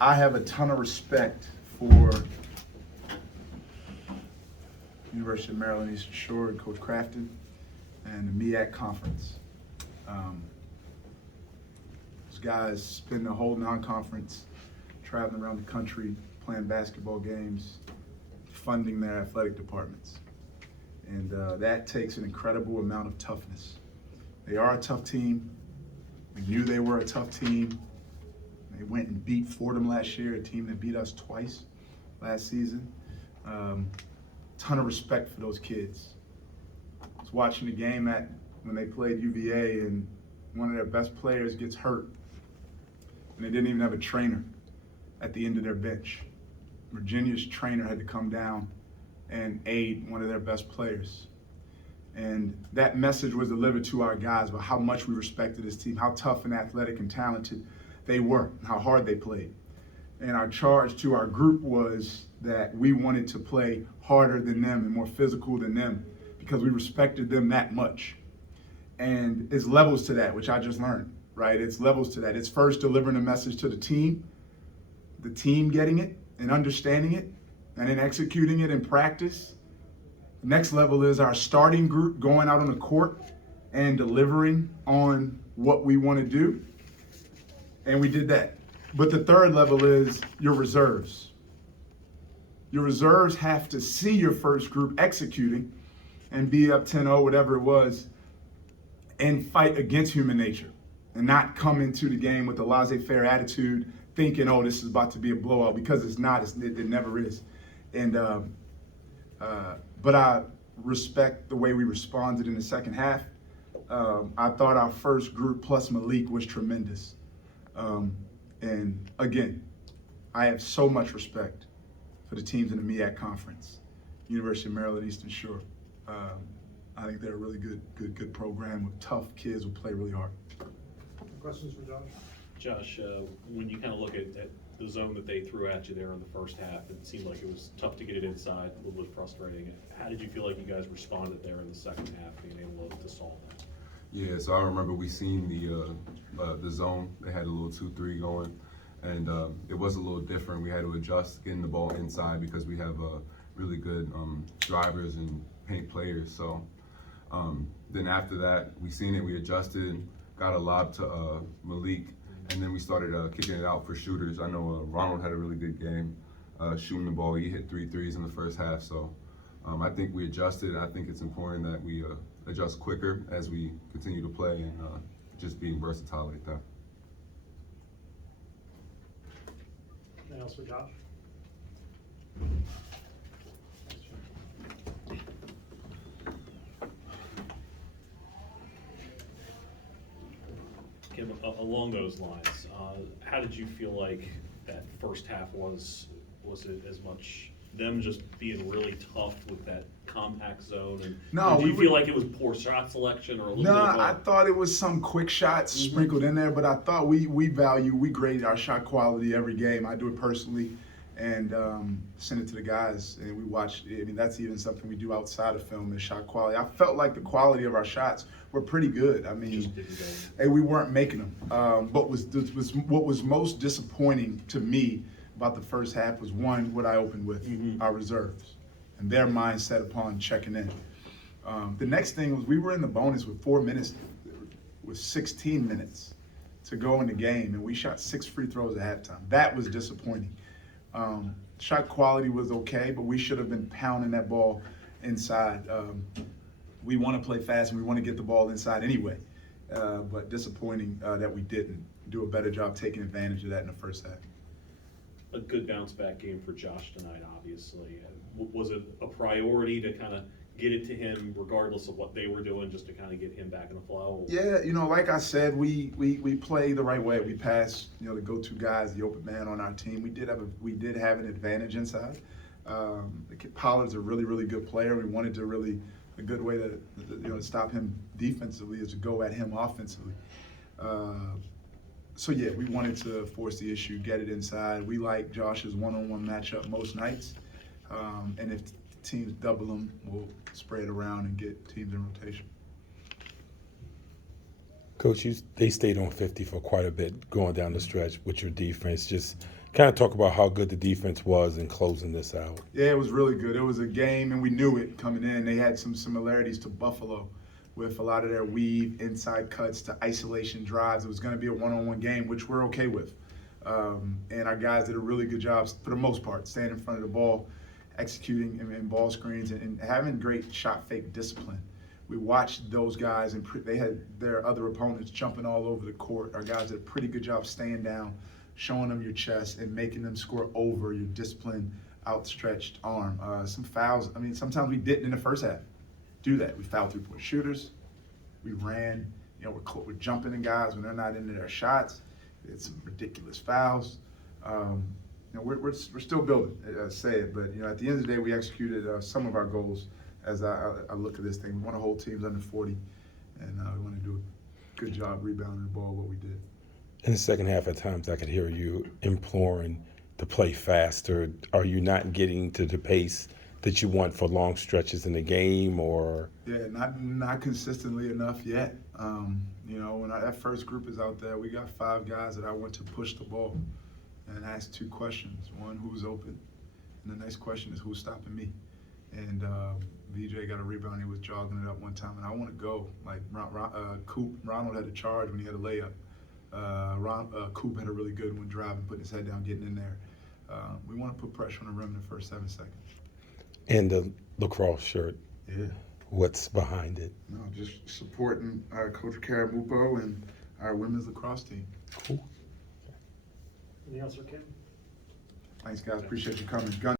I have a ton of respect for University of Maryland Eastern Shore and Coach Crafton and the MEAC conference. Those guys spend the whole non-conference traveling around the country, playing basketball games, funding their athletic departments. And that takes an incredible amount of toughness. They are a tough team. We knew they were a tough team. They went and beat Fordham last year, a team that beat us twice last season. Ton of respect for those kids. I was watching the game when they played UVA, and one of their best players gets hurt, and they didn't even have a trainer at the end of their bench. Virginia's trainer had to come down and aid one of their best players. And that message was delivered to our guys about how much we respected this team, how tough and athletic and talented they were, and how hard they played. And our charge to our group was that we wanted to play harder than them and more physical than them because we respected them that much. And it's levels to that, which I just learned, right? It's levels to that. It's first delivering a message to the team getting it and understanding it, and then executing it in practice. The next level is our starting group going out on the court and delivering on what we want to do. And we did that. But the third level is your reserves. Your reserves have to see your first group executing and be up 10-0, whatever it was, and fight against human nature and not come into the game with a laissez-faire attitude thinking, oh, this is about to be a blowout, because it's not. It never is. And but I respect the way we responded in the second half. I thought our first group plus Malik was tremendous. And again, I have so much respect for the teams in the MEAC conference, University of Maryland Eastern Shore. I think they're a really good program with tough kids who play really hard. Questions for Josh? Josh, when you kind of look at the zone that they threw at you there in the first half, it seemed like it was tough to get it inside, a little bit frustrating. How did you feel like you guys responded there in the second half, being able to solve that? Yeah, so I remember we seen the zone. They had a little 2-3 going, and it was a little different. We had to adjust getting the ball inside because we have really good drivers and paint players. So then after that, we seen it, we adjusted, got a lob to Malik, and then we started kicking it out for shooters. I know Ronald had a really good game shooting the ball. He hit 3 threes in the first half. So I think we adjusted, and I think it's important that we adjust quicker as we continue to play and just being versatile like that. Anything else for Josh? Kim, along those lines, how did you feel like that first half was? Was it as much them just being really tough with that compact zone? And No, do you feel like it was poor shot selection or a little bit of I thought it was some quick shots sprinkled in there, but I thought we grade our shot quality every game. I do it personally and send it to the guys, and we watch. I mean, that's even something we do outside of film is shot quality. I felt like the quality of our shots were pretty good. I mean, and we weren't making them. But what was most disappointing to me about the first half was, one, what I opened with, our reserves, and their mindset upon checking in. The next thing was we were in the bonus with 4 minutes, with 16 minutes to go in the game, and we shot 6 free throws at halftime. That was disappointing. Shot quality was okay, but we should have been pounding that ball inside. We want to play fast and we want to get the ball inside anyway, but disappointing that we didn't do a better job taking advantage of that in the first half. A good bounce back game for Josh tonight, obviously. Was it a priority to kind of get it to him regardless of what they were doing, just to kind of get him back in the flow? Yeah, like I said, we play the right way. We pass, the go-to guys, the open man on our team. We did have an advantage inside. Pollard's a really good player. We wanted to a good way to stop him defensively is to go at him offensively. So yeah, we wanted to force the issue, get it inside. We like Josh's one-on-one matchup most nights, and if teams double them, we'll spread around and get teams in rotation. Coach, they stayed on 50 for quite a bit going down the stretch with your defense. Just kind of talk about how good the defense was in closing this out. Yeah, it was really good. It was a game, and we knew it coming in. They had some similarities to Buffalo with a lot of their weave, inside cuts to isolation drives. It was going to be a one-on-one game, which we're okay with. And our guys did a really good job, for the most part, staying in front of the ball, executing in ball screens, and having great shot fake discipline. We watched those guys, and they had their other opponents jumping all over the court. Our guys did a pretty good job staying down, showing them your chest, and making them score over your disciplined, outstretched arm. Some fouls, I mean, sometimes we didn't in the first half do that. We fouled three-point shooters. We ran, we're jumping in guys when they're not into their shots. It's some ridiculous fouls. We're still building, I say it, but at the end of the day, we executed some of our goals. As I look at this thing, we want to hold teams under 40, and we want to do a good job rebounding the ball. What we did. In the second half, at times, I could hear you imploring to play faster. Are you not getting to the pace that you want for long stretches in the game, or? Yeah, not consistently enough yet. When that first group is out there, we got 5 guys that I want to push the ball and ask 2 questions. One, who's open? And the next question is, who's stopping me? And VJ got a rebound. He was jogging it up one time, and I want to go. Like Ronald had a charge when he had a layup. Coop had a really good one, driving, putting his head down, getting in there. We want to put pressure on the rim in the first 7 seconds. And the lacrosse shirt, Yeah. what's behind it? No, just supporting our Coach Caramupo and our women's lacrosse team. Cool. Anything else for Kim? Thanks, guys. Appreciate you coming.